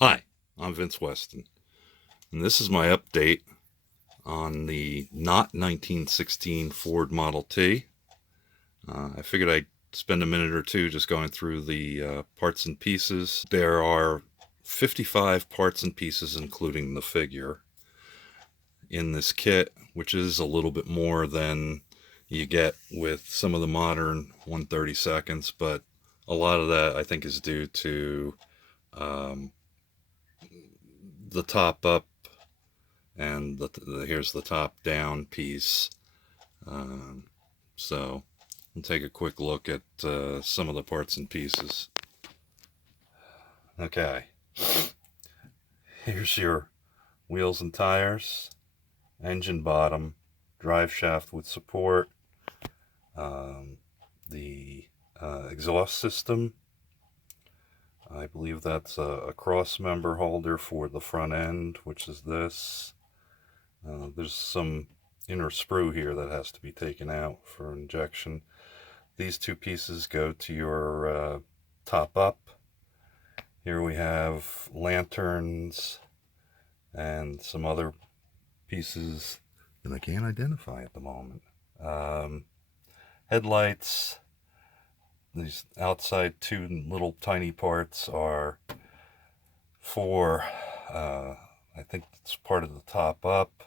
Hi, I'm Vince Weston, and this is my update on the not 1916 Ford Model T. I figured I'd spend a minute or two just going through the parts and pieces. There are 55 parts and pieces, including the figure, in this kit, which is a little bit more than you get with some of the modern 132nds, but a lot of that I think is due to um, the top up and here's the top down piece. Um, so we'll take a quick look at some of the parts and pieces. Okay, here's your wheels and tires, engine bottom, drive shaft with support, um, the exhaust system. I believe that's a cross member holder for the front end, which is this. There's some inner sprue here that has to be taken out for injection. These two pieces go to your top up. Here we have lanterns and some other pieces that I can't identify at the moment. Um, Headlights. These outside two little tiny parts are for, I think it's part of the top up.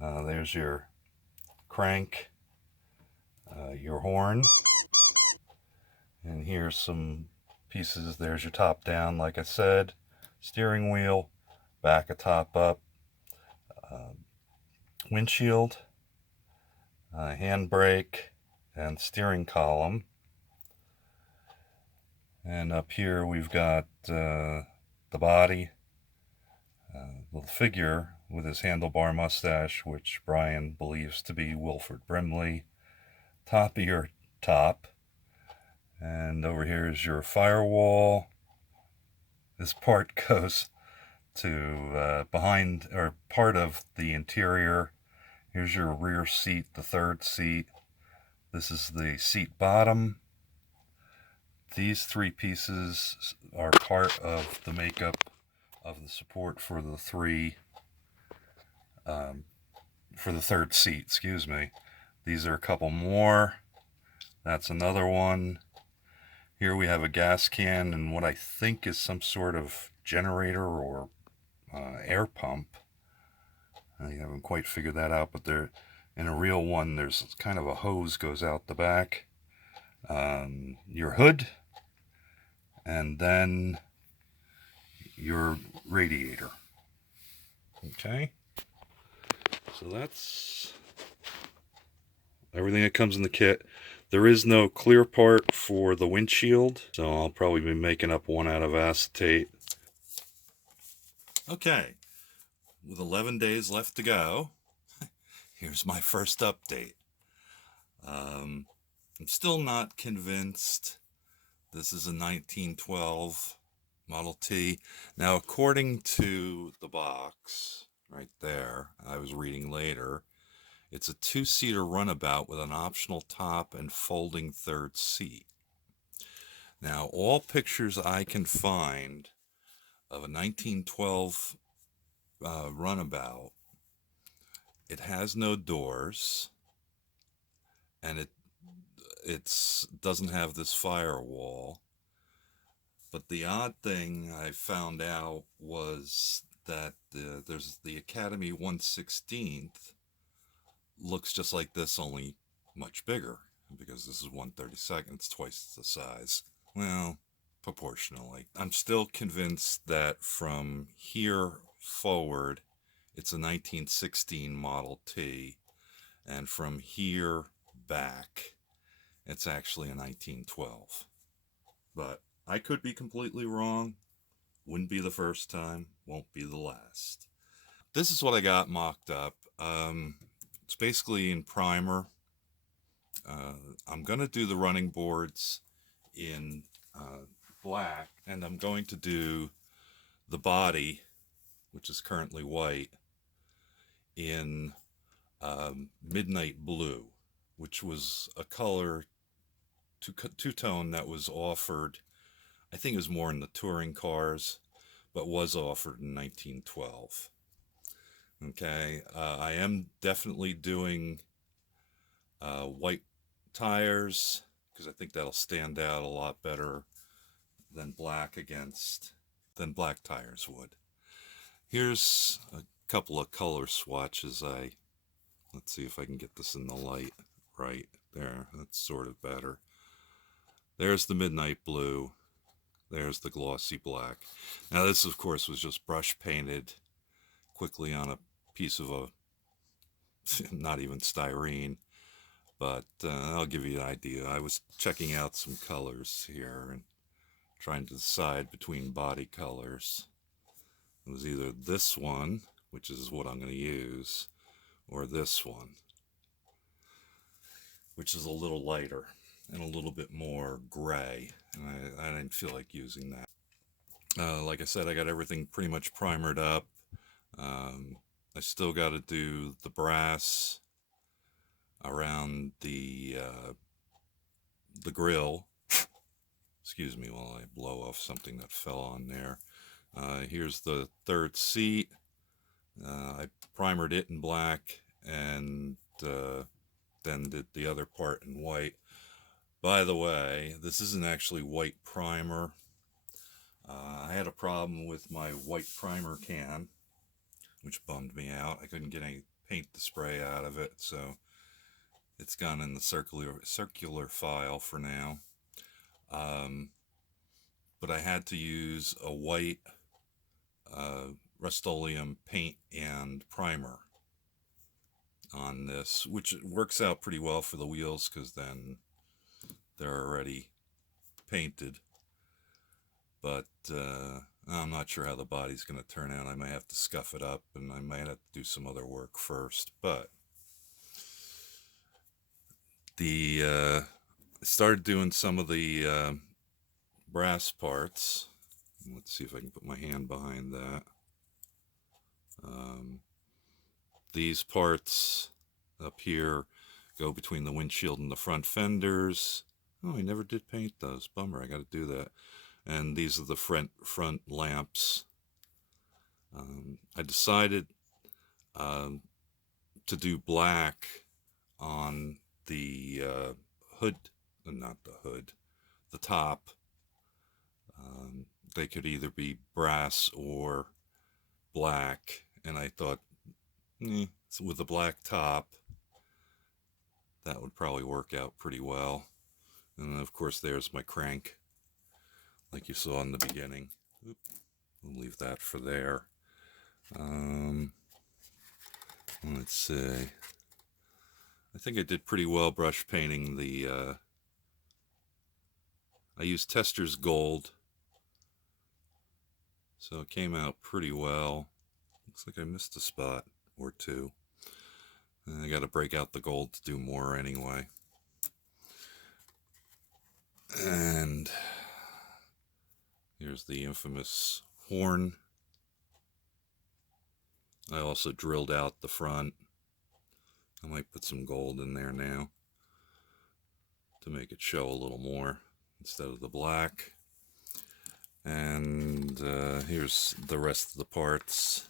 There's your crank, your horn, and here's some pieces. There's your top down, like I said, steering wheel, back a top up, uh, windshield, handbrake, and steering column. And up here we've got the body, the figure with his handlebar mustache, which Bryan believes to be Wilford Brimley. Top of your top. And over here is your firewall. This part goes to behind, or part of the interior. Here's your rear seat, the third seat. This is the seat bottom. These three pieces are part of the makeup of the support for the um, for the third seat, excuse me. These are a couple more. That's another one. Here we have a gas can and what I think is some sort of generator or air pump. I haven't quite figured that out, but there, in a real one, there's kind of a hose goes out the back. Your hood, and then your radiator. Okay, so that's everything that comes in the kit. There is no clear part for the windshield, so I'll probably be making up one out of acetate. Okay, with 11 days left to go, here's my first update. I'm still not convinced this is a 1912 Model T. Now, according to the box right there, I was reading later, it's a two-seater runabout with an optional top and folding third seat. Now, all pictures I can find of a 1912 runabout, it has no doors, and it doesn't have this firewall. But the odd thing I found out was that there's the Academy 116th looks just like this, only much bigger, because this is 132nd, it's twice the size. Well, proportionally. I'm still convinced that from here forward, it's a 1916 Model T, and from here back, it's actually a 1912. But I could be completely wrong. Wouldn't be the first time, won't be the last. This is what I got mocked up. It's basically in primer. I'm going to do the running boards in black, and I'm going to do the body, which is currently white, in midnight blue, which was a color two-tone that was offered. I think it was more in the touring cars, but was offered in 1912. Okay, I am definitely doing white tires because I think that'll stand out a lot better than black tires would. Here's a couple of color swatches. Let's see if I can get this in the light right there. That's sort of better. There's the midnight blue. There's the glossy black. Now this, of course, was just brush painted quickly on a piece of not even styrene, but I'll give you an idea. I was checking out some colors here and trying to decide between body colors. It was either this one, which is what I'm going to use, or this one, which is a little lighter and a little bit more gray, and I didn't feel like using that. Like I said, I got everything pretty much primered up. I still got to do the brass around the grill. Excuse me while I blow off something that fell on there. Here's the third seat. I primered it in black and then did the other part in white. By the way, this isn't actually white primer. I had a problem with my white primer can, which bummed me out. I couldn't get any paint to spray out of it, so it's gone in the circular file for now. But I had to use a white Rust-Oleum paint and primer on this, which works out pretty well for the wheels because then they're already painted. But I'm not sure how the body's going to turn out. I might have to scuff it up and I might have to do some other work first. But I started doing some of the brass parts. Let's see if I can put my hand behind that. These parts up here go between the windshield and the front fenders. Oh, I never did paint those. Bummer, I got to do that. And these are the front lamps. I decided to do black on the hood, not the hood, the top. They could either be brass or black, and I thought, so with the black top, that would probably work out pretty well. And then, of course, there's my crank, like you saw in the beginning. Oop, we'll leave that for there. Let's see. I think I did pretty well brush painting the... I used Tester's Gold, so it came out pretty well. Looks like I missed a spot or two. And I got to break out the gold to do more anyway. And here's the infamous horn. I also drilled out the front. I might put some gold in there now to make it show a little more instead of the black. And here's the rest of the parts.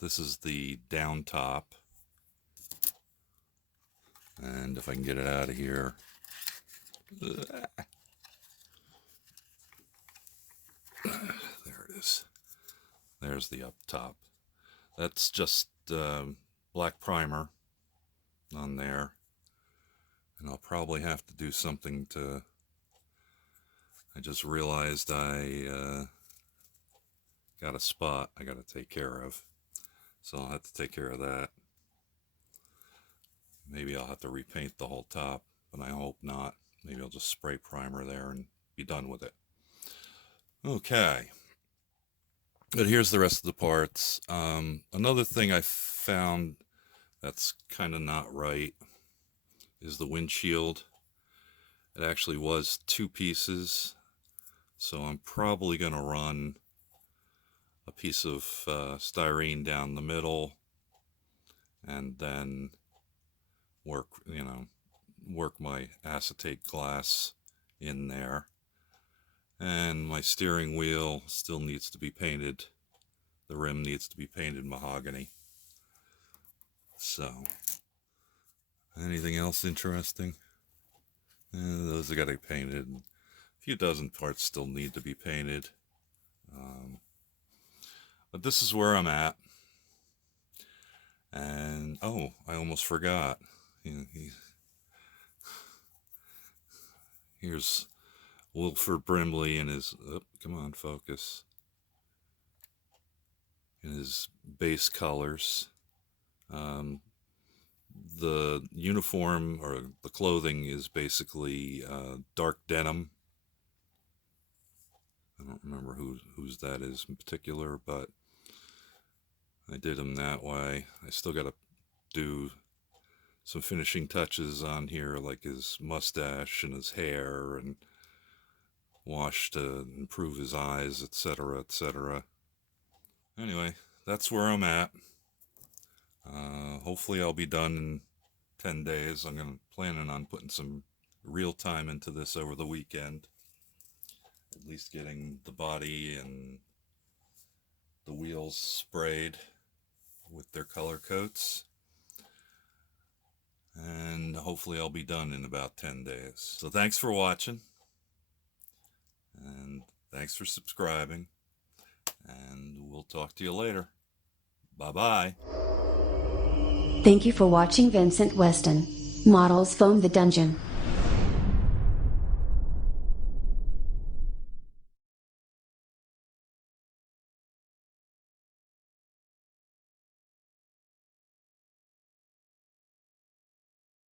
This is the down top. And if I can get it out of here. There it is. There's the up top. That's just black primer on there. And I'll probably have to do something to... I just realized I got a spot I got to take care of. So I'll have to take care of that. Maybe I'll have to repaint the whole top, but I hope not. Maybe I'll just spray primer there and be done with it. Okay. But here's the rest of the parts. Another thing I found that's kind of not right is the windshield. It actually was two pieces, so I'm probably going to run a piece of styrene down the middle and then work my acetate glass in there. And my steering wheel still needs to be painted. The rim needs to be painted mahogany. So, anything else interesting? Those have got to be painted. A few dozen parts still need to be painted. But this is where I'm at. And, oh, I almost forgot. Here's Wilford Brimley in his, oh, come on, focus. In his base colors. The uniform or the clothing is basically dark denim. I don't remember whose that is in particular, but I did him that way. I still got to do some finishing touches on here, like his mustache and his hair, and wash to improve his eyes, etc., etc. Anyway, that's where I'm at. Hopefully I'll be done in 10 days. I'm planning on putting some real time into this over the weekend. At least getting the body and the wheels sprayed with their color coats. And hopefully I'll be done in about 10 days. So thanks for watching. And thanks for subscribing. And we'll talk to you later. Bye-bye. Thank you for watching Vincent Weston Models Foam the Dungeon.